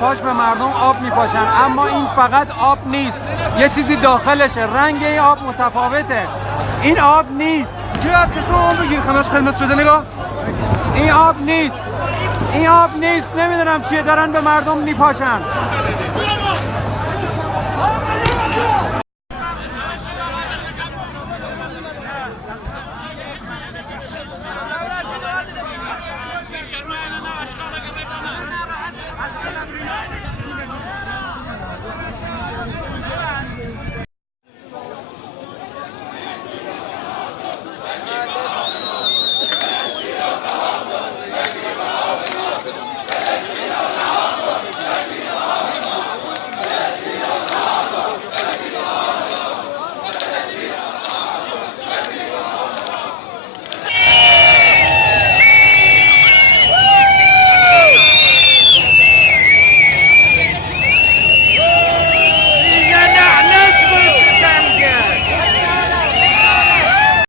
پاش به مردم آب میپاشن، اما این فقط آب نیست، یه چیزی داخلشه. رنگ این آب متفاوته. این آب نیست. از چشم اون بگیر خمش خدمت شده نگاه. این آب نیست. این آب نیست. نمیدونم چیه دارن به مردم میپاشن.